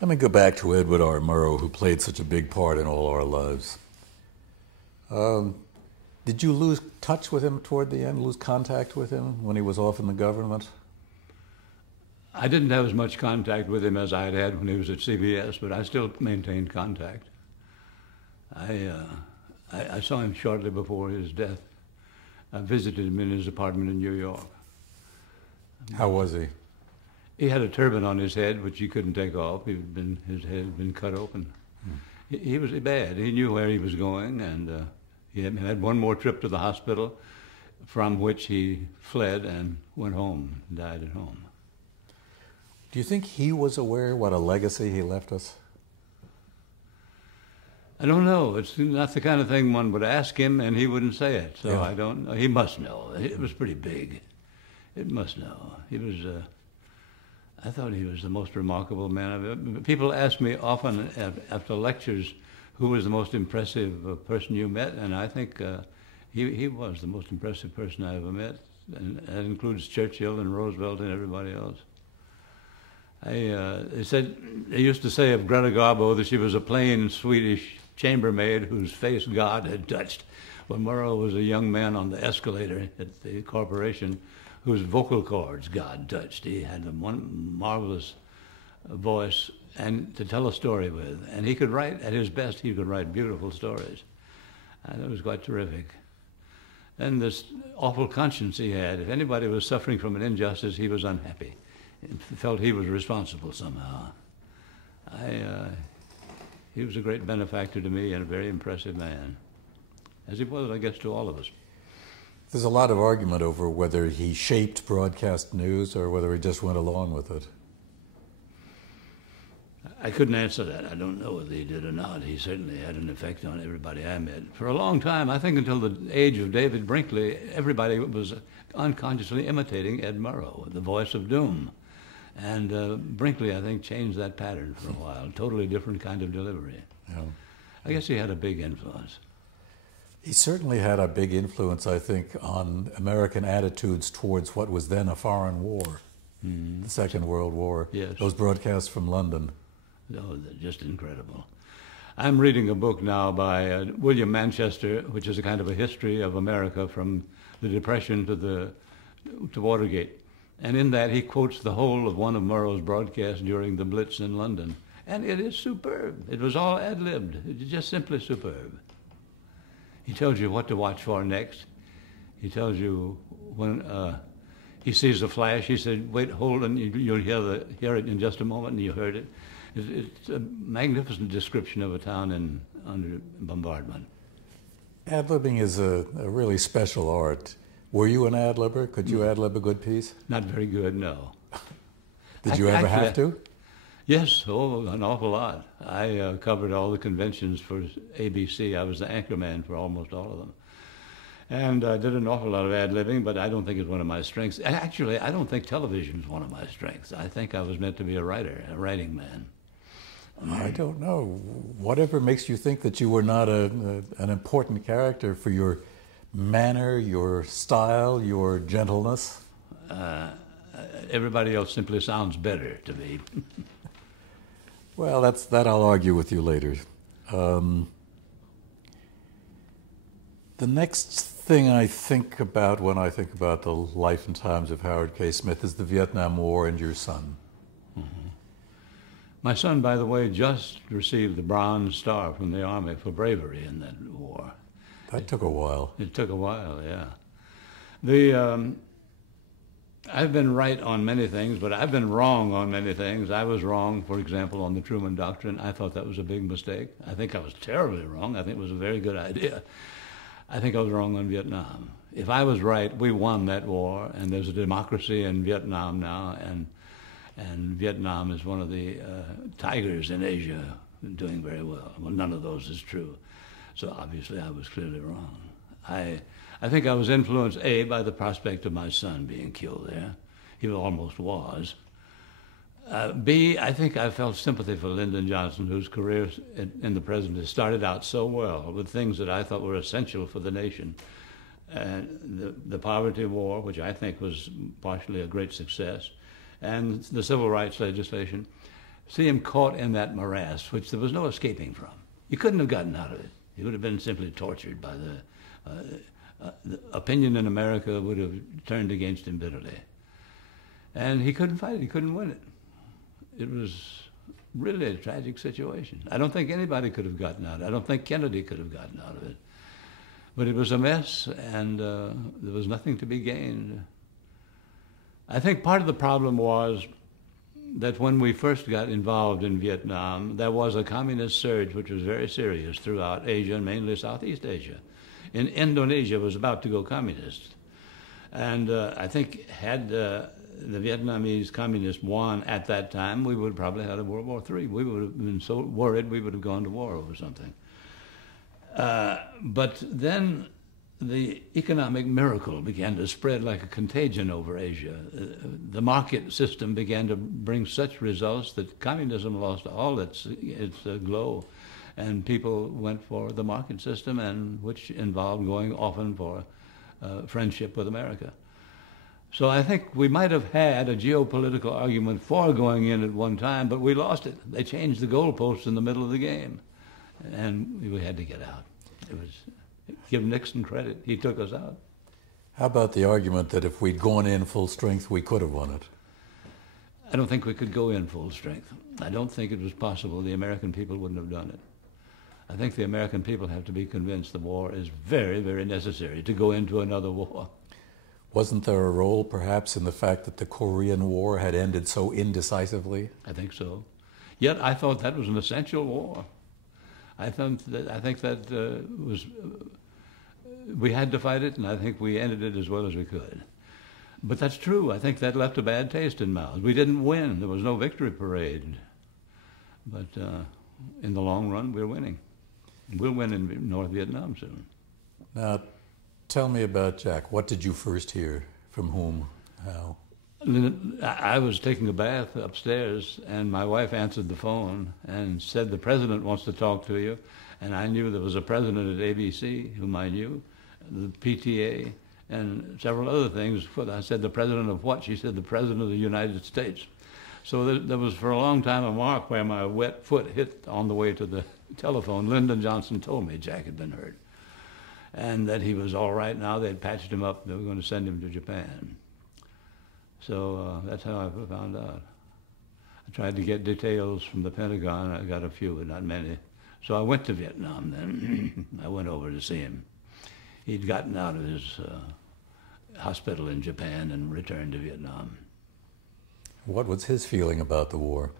Let me go back to Edward R. Murrow, who played such a big part in all our lives. Did you lose touch with him toward the end, lose contact with him when he was off in the government? I didn't have as much contact with him as I had had when he was at CBS, but I still maintained contact. I saw him shortly before his death. I visited him in his apartment in New York. How was he? He had a turban on his head, which he couldn't take off. His head had been cut open. He was bad. He knew where he was going, and he had one more trip to the hospital, from which he fled and went home, and died at home. Do you think he was aware what a legacy he left us? I don't know. It's not the kind of thing one would ask him, and he wouldn't say it. So Yeah. I don't know. He must know. It was pretty big. It must know. He was. I thought he was the most remarkable man I've ever. People ask me often after lectures, who was the most impressive person you met, and I think he was the most impressive person I ever met, and that includes Churchill and Roosevelt and everybody else. They used to say of Greta Garbo that she was a plain Swedish chambermaid whose face God had touched. Well, Murrow was a young man on the escalator at the corporation whose vocal cords God touched. He had a marvelous voice and to tell a story with. And he could write, at his best, he could write beautiful stories. And it was quite terrific. And this awful conscience he had. If anybody was suffering from an injustice, he was unhappy. He felt he was responsible somehow. He was a great benefactor to me and a very impressive man, as he was, I guess, to all of us. There's a lot of argument over whether he shaped broadcast news or whether he just went along with it. I couldn't answer that. I don't know whether he did or not. He certainly had an effect on everybody I met. For a long time, I think until the age of David Brinkley, everybody was unconsciously imitating Ed Murrow, the voice of doom. And Brinkley, I think, changed that pattern for a while. Totally different kind of delivery. Yeah. I guess he had a big influence. He certainly had a big influence, I think, on American attitudes towards what was then a foreign war, the Second World War. Yes. Those broadcasts from London. Oh, they're just incredible. I'm reading a book now by William Manchester, which is a kind of a history of America from the Depression to Watergate. And in that, he quotes the whole of one of Murrow's broadcasts during the Blitz in London. And it is superb. It was all ad-libbed. It's just simply superb. He tells you what to watch for next. He tells you when he sees a flash, he said, wait, hold, and you'll hear it in just a moment, and you heard it. It's a magnificent description of a town under bombardment. Ad-libbing is a really special art. Were you an ad-libber? Could you ad-lib a good piece? Not very good, no. Did you ever have to? Yes, an awful lot. I covered all the conventions for ABC. I was the anchorman for almost all of them. And I did an awful lot of ad-libbing, but I don't think it's one of my strengths. Actually, I don't think television is one of my strengths. I think I was meant to be a writer, a writing man. I don't know. Whatever makes you think that you were not an important character for your manner, your style, your gentleness? Everybody else simply sounds better to me. Well, that I'll argue with you later. The next thing I think about when I think about the life and times of Howard K. Smith is the Vietnam War and your son. My son, by the way, just received the Bronze Star from the Army for bravery in that war. That took a while. It took a while, yeah. I've been right on many things, but I've been wrong on many things. I was wrong, for example, on the Truman Doctrine. I thought that was a big mistake. I think I was terribly wrong. I think it was a very good idea. I think I was wrong on Vietnam. If I was right, we won that war, and there's a democracy in Vietnam now, and Vietnam is one of the tigers in Asia, doing very well. Well, none of those is true. So obviously I was clearly wrong. I think I was influenced, A, by the prospect of my son being killed there. He almost was. B, I think I felt sympathy for Lyndon Johnson, whose career in the presidency started out so well with things that I thought were essential for the nation. The poverty war, which I think was partially a great success, and the civil rights legislation. see him caught in that morass, which there was no escaping from. You couldn't have gotten out of it. He would have been simply tortured by the opinion in America would have turned against him bitterly. And he couldn't fight it. He couldn't win it. It was really a tragic situation. I don't think anybody could have gotten out of it. I don't think Kennedy could have gotten out of it. But it was a mess, and there was nothing to be gained. I think part of the problem was that when we first got involved in Vietnam, there was a communist surge which was very serious throughout Asia, and mainly Southeast Asia. Indonesia was about to go communist. And I think had the Vietnamese communists won at that time, we would have probably had a World War III. We would have been so worried we would have gone to war over something. But then the economic miracle began to spread like a contagion over Asia. The market system began to bring such results that communism lost all its glow, and people went for the market system, and which involved going often for friendship with America. So I think we might have had a geopolitical argument for going in at one time, but we lost it. They changed the goalposts in the middle of the game, and we had to get out. It was, give Nixon credit, he took us out. How about the argument that if we'd gone in full strength, we could have won it? I don't think we could go in full strength. I don't think it was possible. The American people wouldn't have done it. I think the American people have to be convinced the war is very, very necessary to go into another war. Wasn't there a role, perhaps, in the fact that the Korean War had ended so indecisively? I think so. Yet I thought that was an essential war. I think that we had to fight it, and I think we ended it as well as we could. But that's true. I think that left a bad taste in mouths. We didn't win. There was no victory parade. But in the long run, we're winning. We'll win in North Vietnam soon. Now, tell me about Jack. What did you first hear? From whom? How? I was taking a bath upstairs, and my wife answered the phone and said, "The president wants to talk to you." And I knew there was a president at ABC whom I knew, the PTA, and several other things. I said, "The president of what?" She said, "The president of the United States." So there was for a long time a mark where my wet foot hit on the way to the telephone. Lyndon Johnson told me Jack had been hurt and that he was all right now. They'd patched him up. They were going to send him to Japan. So that's how I found out. I tried to get details from the Pentagon. I got a few, but not many. So I went to Vietnam then. I went over to see him. He'd gotten out of his hospital in Japan and returned to Vietnam. What was his feeling about the war?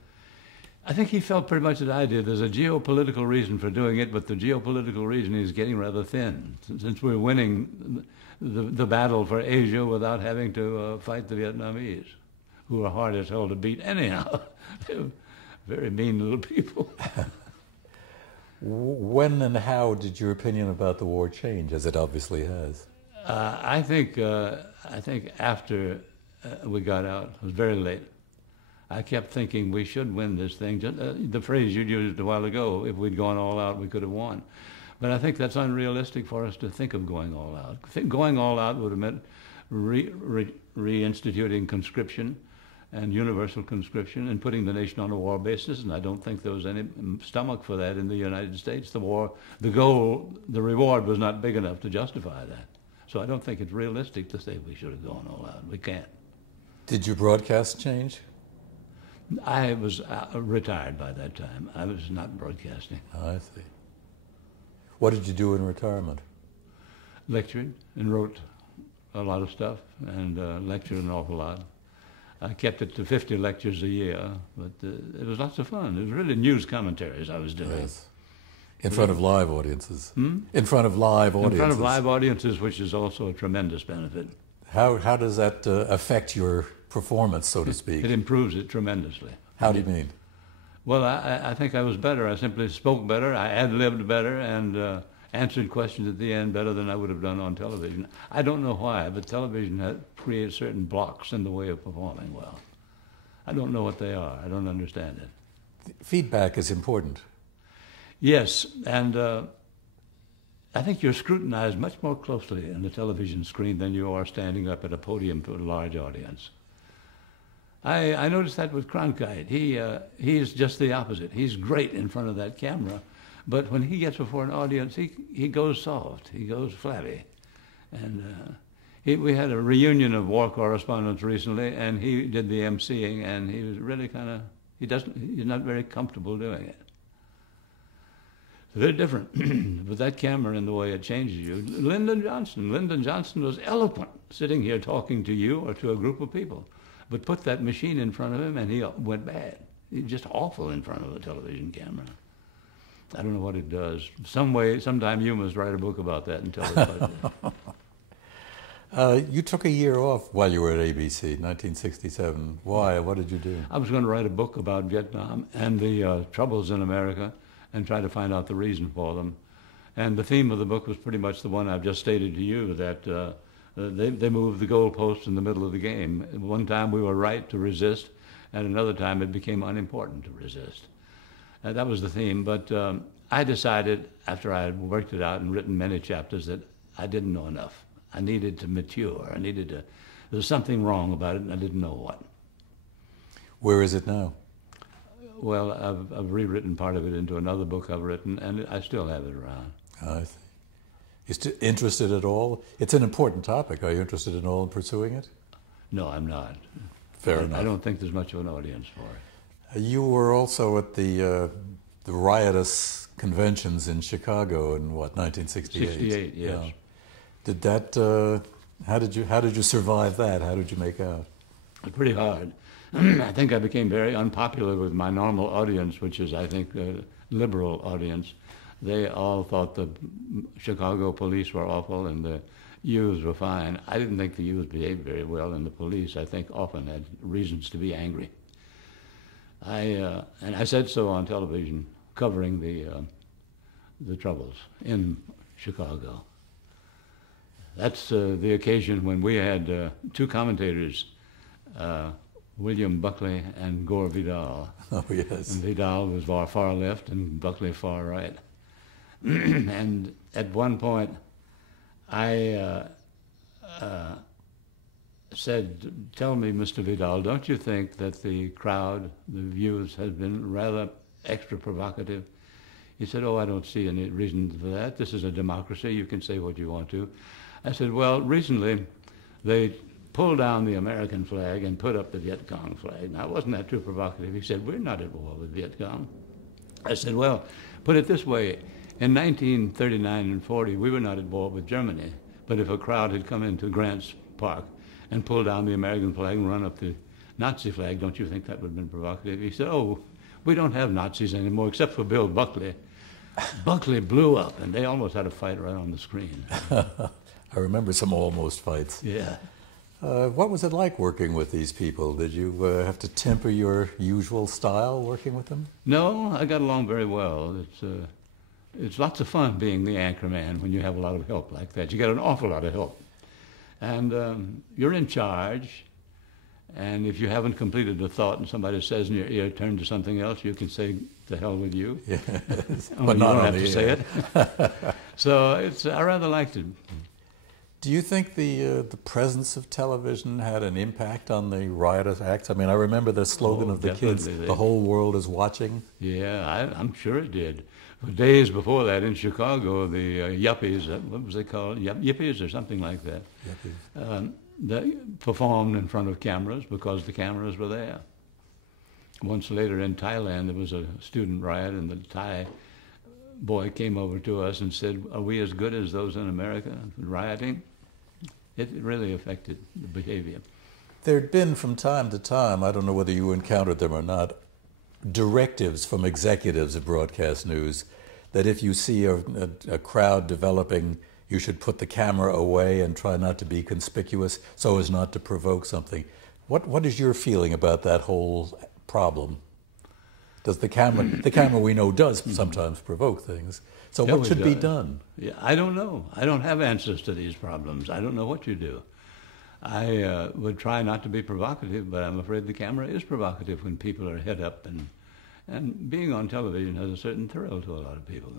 I think he felt pretty much that I did. There's a geopolitical reason for doing it, but the geopolitical reason is getting rather thin. Since we're winning the battle for Asia without having to fight the Vietnamese, who are hard as hell to beat anyhow. They're very mean little people. When and how did your opinion about the war change, as it obviously has? I think after we got out, it was very late. I kept thinking we should win this thing. Just, the phrase you used a while ago, if we'd gone all out, we could have won. But I think that's unrealistic for us to think of going all out. Going all out would have meant reinstituting conscription and universal conscription and putting the nation on a war basis, and I don't think there was any stomach for that in the United States. The war, the goal, the reward was not big enough to justify that. So I don't think it's realistic to say we should have gone all out. We can't. Did your broadcast change? I was retired by that time. I was not broadcasting. Oh, I see. What did you do in retirement? Lectured and wrote a lot of stuff and lectured an awful lot. I kept it to 50 lectures a year, but it was lots of fun. It was really news commentaries I was doing. Yes. In front of live audiences. In front of live audiences. In front of live audiences, which is also a tremendous benefit. How does that affect your performance, so to speak? It improves it tremendously. How do you mean? Well, I think I was better. I simply spoke better. I ad-libbed better and answered questions at the end better than I would have done on television. I don't know why, but television creates certain blocks in the way of performing well. I don't know what they are. I don't understand it. Feedback is important. Yes, and I think you're scrutinized much more closely on the television screen than you are standing up at a podium to a large audience. I noticed that with Cronkite. He's just the opposite. He's great in front of that camera, but when he gets before an audience, he goes soft. He goes flabby. And we had a reunion of war correspondents recently, and he did the emceeing, and he was really kind of, he's not very comfortable doing it. So they're different. With that camera and the way it changes you. Lyndon Johnson was eloquent sitting here talking to you or to a group of people. But put that machine in front of him and he went bad. He's just awful in front of a television camera. I don't know what it does. Sometime you must write a book about that and tell us about it. You took a year off while you were at ABC, 1967. Why? What did you do? I was going to write a book about Vietnam and the troubles in America and try to find out the reason for them. And the theme of the book was pretty much the one I've just stated to you, that they moved the goalposts in the middle of the game. One time we were right to resist, and another time it became unimportant to resist. That was the theme, but I decided after I had worked it out and written many chapters that I didn't know enough. I needed to mature. There was something wrong about it, and I didn't know what. Where is it now? Well, I've rewritten part of it into another book I've written, and I still have it around. I see. You still interested at all? It's an important topic. Are you interested at all in pursuing it? No, I'm not. Fair enough. I don't think there's much of an audience for it. You were also at the riotous conventions in Chicago in what, 1968? 68, yes. Yeah. Did that? How did you survive that? How did you make out? Pretty hard. I think I became very unpopular with my normal audience, which is, I think, a liberal audience. They all thought the Chicago police were awful and the youths were fine. I didn't think the youth behaved very well, and the police, I think, often had reasons to be angry. And I said so on television, covering the troubles in Chicago. That's the occasion when we had two commentators, William Buckley and Gore Vidal. Oh, yes. And Vidal was far left and Buckley far right. And at one point, I said, "Tell me, Mr. Vidal, don't you think that the crowd, the views, has been rather extra provocative?" He said, "Oh, I don't see any reason for that. This is a democracy. You can say what you want to." I said, "Well, recently they pulled down the American flag and put up the Viet Cong flag. Now, wasn't that too provocative?" He said, "We're not at war with Viet Cong." I said, "Well, put it this way. In 1939 and 40, we were not at war with Germany. But if a crowd had come into Grant's Park and pulled down the American flag and run up the Nazi flag, don't you think that would have been provocative?" He said, "Oh, we don't have Nazis anymore except for Bill Buckley." Buckley blew up, and they almost had a fight right on the screen. I remember some almost fights. Yeah. What was it like working with these people? Did you have to temper your usual style working with them? No, I got along very well. It's lots of fun being the anchor man when you have a lot of help like that. You get an awful lot of help. And you're in charge. And if you haven't completed a thought and somebody says in your ear, turn to something else, you can say, "To hell with you." Yes. But not you don't on have the to say air. it. So I rather liked it. Do you think the presence of television had an impact on the riotous acts? I mean, I remember the slogan of the kids, "The whole world is watching." Yeah, I'm sure it did. For days before that in Chicago, the yuppies, what was they called? Yippies or something like that. Yuppies. They performed in front of cameras because the cameras were there. Once later in Thailand, there was a student riot, and the Thai boy came over to us and said, "Are we as good as those in America rioting?" It really affected the behavior. There'd been from time to time, I don't know whether you encountered them or not, directives from executives of broadcast news that if you see a crowd developing, you should put the camera away and try not to be conspicuous so as not to provoke something. What is your feeling about that whole problem? Does the camera we know does sometimes provoke things. So what should be done? Yeah, I don't know. I don't have answers to these problems. I don't know what you do. I would try not to be provocative, but I'm afraid the camera is provocative when people are head up, and being on television has a certain thrill to a lot of people.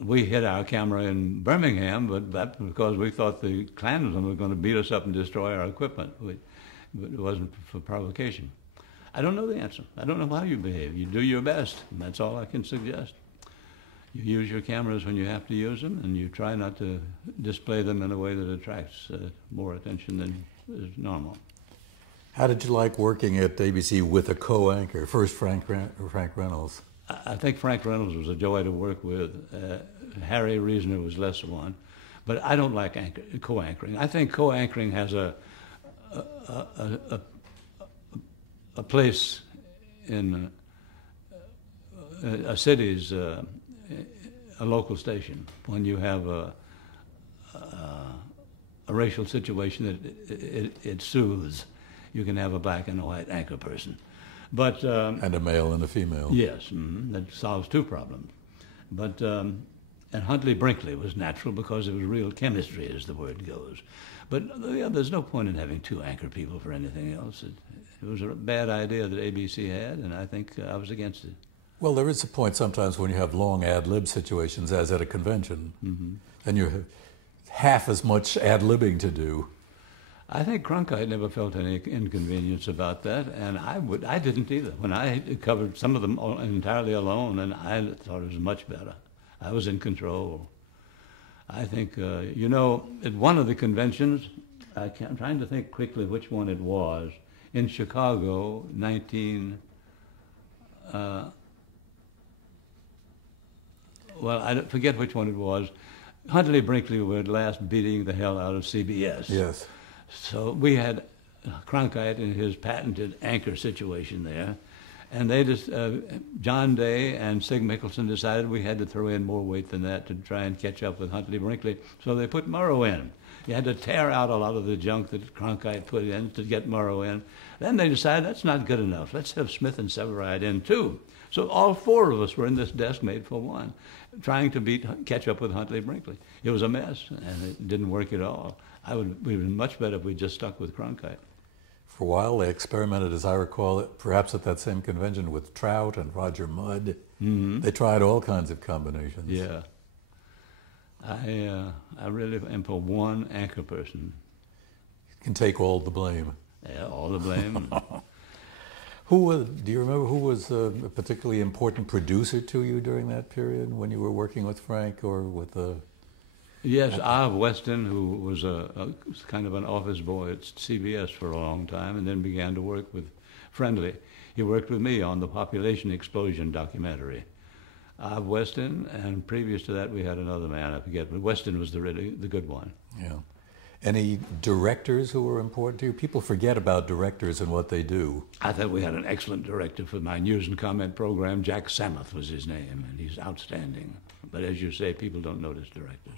We hid our camera in Birmingham, but that's because we thought the Klansmen were going to beat us up and destroy our equipment. but it wasn't for provocation. I don't know the answer. I don't know how you behave. You do your best, and that's all I can suggest. You use your cameras when you have to use them, and you try not to display them in a way that attracts more attention than is normal. How did you like working at ABC with a co-anchor? First, Frank Reynolds. I think Frank Reynolds was a joy to work with. Harry Reasoner was less one. But I don't like co-anchoring. I think co-anchoring has a place in a city's a local station when you have a racial situation that it soothes. You can have a black and a white anchor person, but and a male and a female. Yes, that solves two problems. But and Huntley Brinkley was natural because it was real chemistry, as the word goes. But there's no point in having two anchor people for anything else. It was a bad idea that ABC had, and I think I was against it. Well, there is a point sometimes when you have long ad-lib situations, as at a convention, and you have half as much ad-libbing to do. I think Cronkite never felt any inconvenience about that, and I didn't either. When I covered some of them entirely alone, and I thought it was much better. I was in control. I think, at one of the conventions, I'm trying to think quickly which one it was, in Chicago, I forget which one it was. Huntley Brinkley were at last beating the hell out of CBS. Yes. So we had Cronkite in his patented anchor situation there. And they just, John Day and Sig Mickelson decided we had to throw in more weight than that to try and catch up with Huntley Brinkley. So they put Murrow in. You had to tear out a lot of the junk that Cronkite put in to get Murrow in. Then they decided that's not good enough. Let's have Smith and Severide in too. So all four of us were in this desk made for one, trying to catch up with Huntley Brinkley. It was a mess, and it didn't work at all. It would have been much better if we just stuck with Cronkite. For a while, they experimented, as I recall, perhaps at that same convention with Trout and Roger Mudd. Mm-hmm. They tried all kinds of combinations. Yeah. I really am for one anchor person. You can take all the blame. Yeah, all the blame. Do you remember who was a particularly important producer to you during that period when you were working with Frank or with Yes, Av Weston, who was a kind of an office boy at CBS for a long time and then began to work with Friendly. He worked with me on the Population Explosion documentary. Av Weston, and previous to that we had another man, I forget, but Weston was the good one. Yeah. Any directors who were important to you? People forget about directors and what they do. I thought we had an excellent director for my news and comment program. Jack Samuth was his name, and he's outstanding. But as you say, people don't notice directors.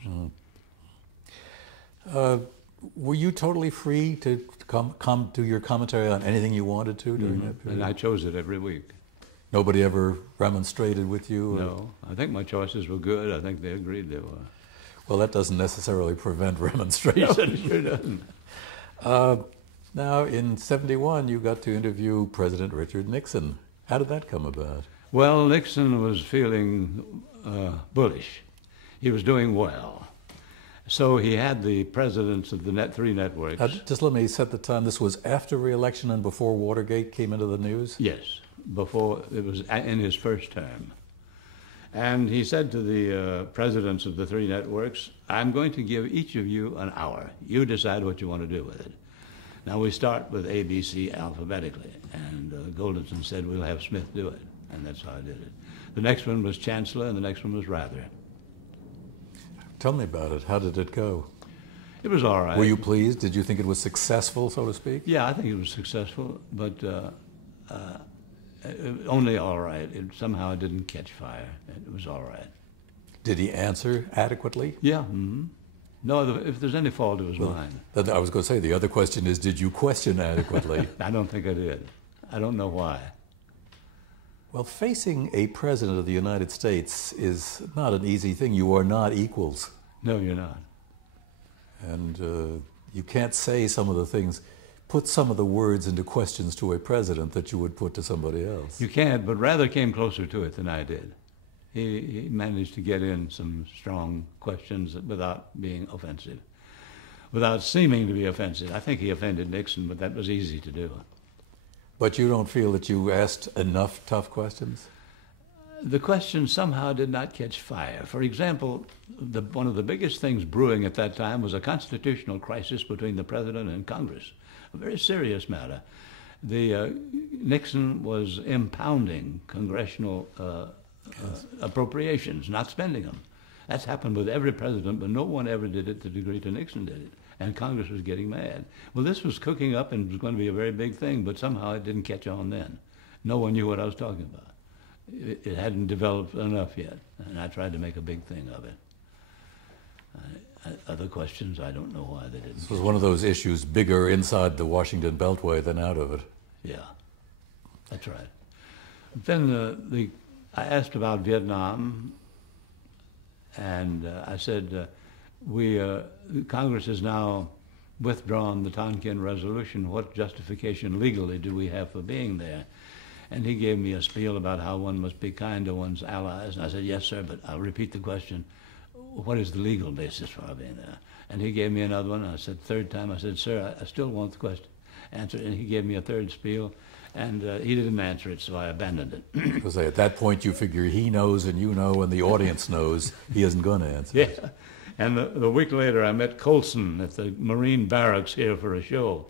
Were you totally free to come do your commentary on anything you wanted to during that period? And I chose it every week. Nobody ever remonstrated with you? No. I think my choices were good. I think they agreed they were. Well, that doesn't necessarily prevent remonstration. It sure doesn't. Now, in '71, you got to interview President Richard Nixon. How did that come about? Well, Nixon was feeling bullish. He was doing well. So he had the presidents of the three networks. Just let me set the time. This was after re-election and before Watergate came into the news? Yes, before it was in his first term. And he said to the presidents of the three networks, I'm going to give each of you an hour. You decide what you want to do with it. Now we start with ABC alphabetically. And Goldenson said, we'll have Smith do it. And that's how I did it. The next one was Chancellor, and the next one was Rather. Tell me about it. How did it go? It was all right. Were you pleased? Did you think it was successful, so to speak? Yeah, I think it was successful, but only all right. Somehow it didn't catch fire. It was all right. Did he answer adequately? Yeah. Mm-hmm. No, if there's any fault, it was mine. I was going to say, the other question is, did you question adequately? I don't think I did. I don't know why. Well, facing a president of the United States is not an easy thing. You are not equals. No, you're not. And you can't say some of the things, put some of the words into questions to a president that you would put to somebody else. You can't, but Rather came closer to it than I did. He managed to get in some strong questions without being offensive. without seeming to be offensive. I think he offended Nixon, but that was easy to do. But you don't feel that you asked enough tough questions? The question somehow did not catch fire. For example, one of the biggest things brewing at that time was a constitutional crisis between the president and Congress, a very serious matter. Nixon was impounding congressional appropriations, not spending them. That's happened with every president, but no one ever did it to the degree that Nixon did it. And Congress was getting mad. Well, this was cooking up and was going to be a very big thing, but somehow it didn't catch on then. No one knew what I was talking about. It hadn't developed enough yet, and I tried to make a big thing of it. Other questions, I don't know why they didn't. This was one of those issues bigger inside the Washington Beltway than out of it. Yeah, that's right. Then I asked about Vietnam, and I said, Congress has now withdrawn the Tonkin resolution. What justification legally do we have for being there? And he gave me a spiel about how one must be kind to one's allies. And I said, yes, sir, but I'll repeat the question. What is the legal basis for our being there? And he gave me another one. I said, third time, I said, sir, I still want the question answered. And he gave me a third spiel, and he didn't answer it, so I abandoned it. Because at that point you figure he knows and you know and the audience knows he isn't going to answer. Yeah. And the week later I met Colson at the Marine Barracks here for a show.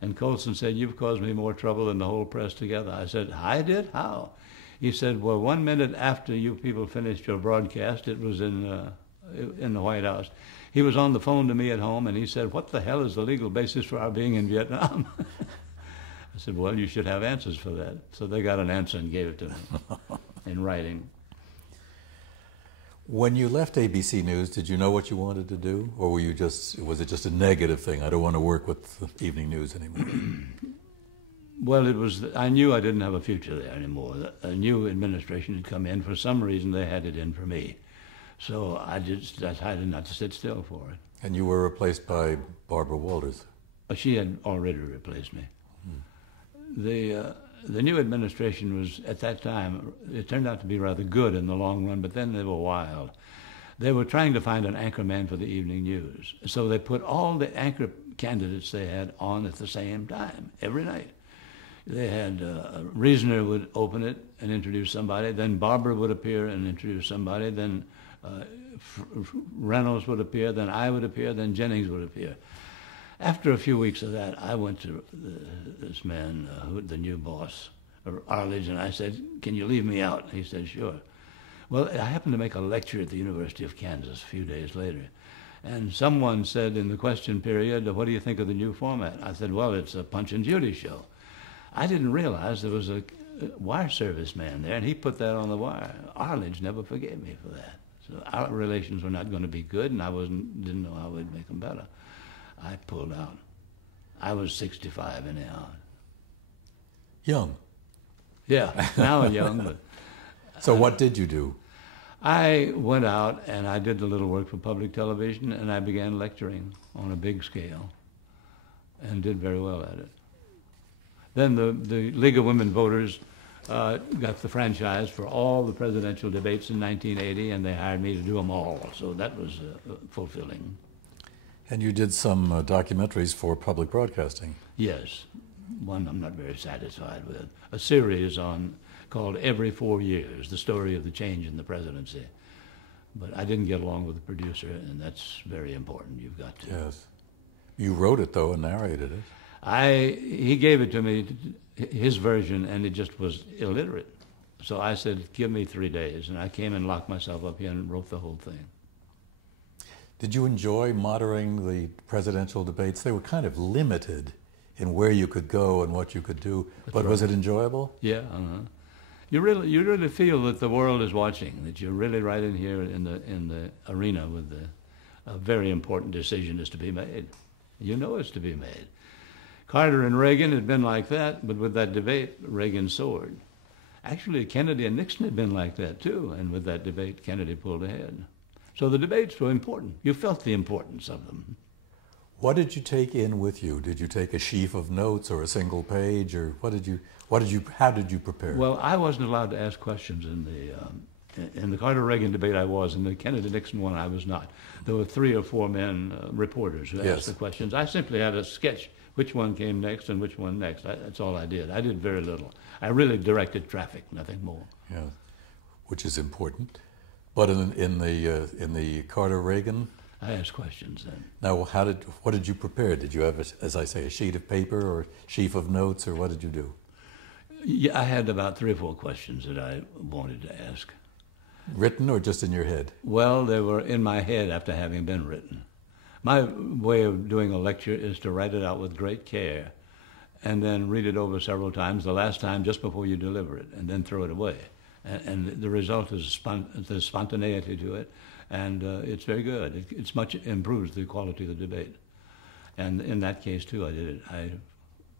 And Colson said, you've caused me more trouble than the whole press together. I said, I did? How? He said, well, 1 minute after you people finished your broadcast, it was in the White House. He was on the phone to me at home, and he said, what the hell is the legal basis for our being in Vietnam? I said, well, you should have answers for that. So they got an answer and gave it to me in writing. When you left ABC News, did you know what you wanted to do? Or was it just a negative thing? I don't want to work with the evening news anymore. Well, I knew I didn't have a future there anymore. A new administration had come in. For some reason, they had it in for me. So I decided not to sit still for it. And you were replaced by Barbara Walters. She had already replaced me. The new administration was, at that time, it turned out to be rather good in the long run, but then they were wild. They were trying to find an anchor man for the evening news. So they put all the anchor candidates they had on at the same time, every night. They had Reasoner would open it and introduce somebody, then Barbara would appear and introduce somebody, then Reynolds would appear, then I would appear, then Jennings would appear. After a few weeks of that, I went to this man, the new boss, Arledge, and I said, can you leave me out? He said, sure. Well, I happened to make a lecture at the University of Kansas a few days later, and someone said in the question period, what do you think of the new format? I said, well, it's a Punch and Judy show. I didn't realize there was a wire service man there, and he put that on the wire. Arledge never forgave me for that. So our relations were not going to be good, and I didn't know how we'd make them better. I pulled out. I was 65 anyhow. Young. Yeah, now young. But so what did you do? I went out and I did a little work for public television, and I began lecturing on a big scale and did very well at it. Then the League of Women Voters got the franchise for all the presidential debates in 1980, and they hired me to do them all. So that was fulfilling. And you did some documentaries for public broadcasting. Yes. One I'm not very satisfied with. A series called Every 4 Years, the story of the change in the presidency. But I didn't get along with the producer, and that's very important. You've got to. Yes. You wrote it, though, and narrated it. He gave it to me, his version, and it just was illiterate. So I said, give me 3 days. And I came and locked myself up here and wrote the whole thing. Did you enjoy moderating the presidential debates? They were kind of limited in where you could go and what you could do, but was it enjoyable? Yeah. You really feel that the world is watching, that you're really right in here in the arena with a very important decision is to be made. You know it's to be made. Carter and Reagan had been like that, but with that debate, Reagan soared. Actually, Kennedy and Nixon had been like that too, and with that debate, Kennedy pulled ahead. So the debates were important. You felt the importance of them. What did you take in with you? Did you take a sheaf of notes or a single page, or how did you prepare? Well, I wasn't allowed to ask questions In the Carter-Reagan debate, I was. In the Kennedy-Nixon one, I was not. There were 3 or 4 men, reporters, who asked the questions. I simply had a sketch which one came next and which one next. That's all I did. I did very little. I really directed traffic, nothing more. Yeah, which is important. But in the Carter-Reagan, I asked questions then. Now, what did you prepare? Did you have, as I say, a sheet of paper or sheaf of notes, or what did you do? Yeah, I had about 3 or 4 questions that I wanted to ask. Written or just in your head? Well, they were in my head after having been written. My way of doing a lecture is to write it out with great care and then read it over several times, the last time just before you deliver it, and then throw it away. And the result is there's spontaneity to it, and it's very good. It's much improves the quality of the debate. And in that case, too, I did it. I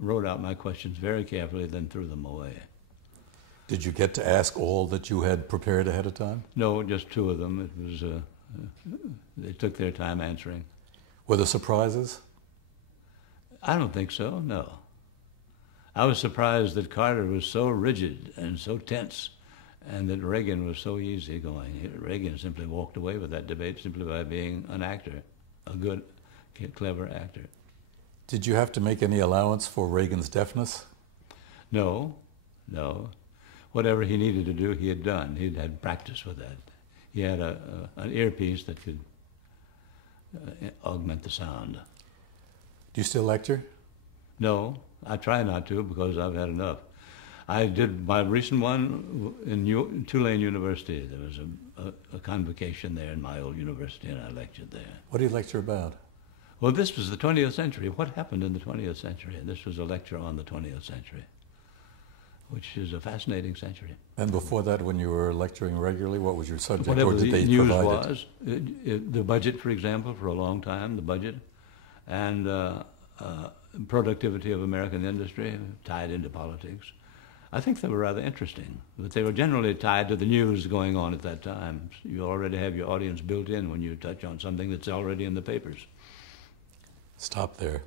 wrote out my questions very carefully, then threw them away. Did you get to ask all that you had prepared ahead of time? No, just 2 of them. It was they took their time answering. Were there surprises? I don't think so, no. I was surprised that Carter was so rigid and so tense, and that Reagan was so easygoing. Reagan simply walked away with that debate simply by being an actor, a good, clever actor. Did you have to make any allowance for Reagan's deafness? No. Whatever he needed to do, he had done. He'd had practice with that. He had an earpiece that could augment the sound. Do you still lecture? No, I try not to because I've had enough. I did my recent one in Tulane University. There was a convocation there in my old university, and I lectured there. What do you lecture about? Well, this was the 20th century. What happened in the 20th century? And this was a lecture on the 20th century, which is a fascinating century. And before that, when you were lecturing regularly, what was your subject? Whatever or did the they news provide was, the budget, for example, for a long time, the budget, and productivity of American industry tied into politics. I think they were rather interesting, but they were generally tied to the news going on at that time. You already have your audience built in when you touch on something that's already in the papers. Stop there.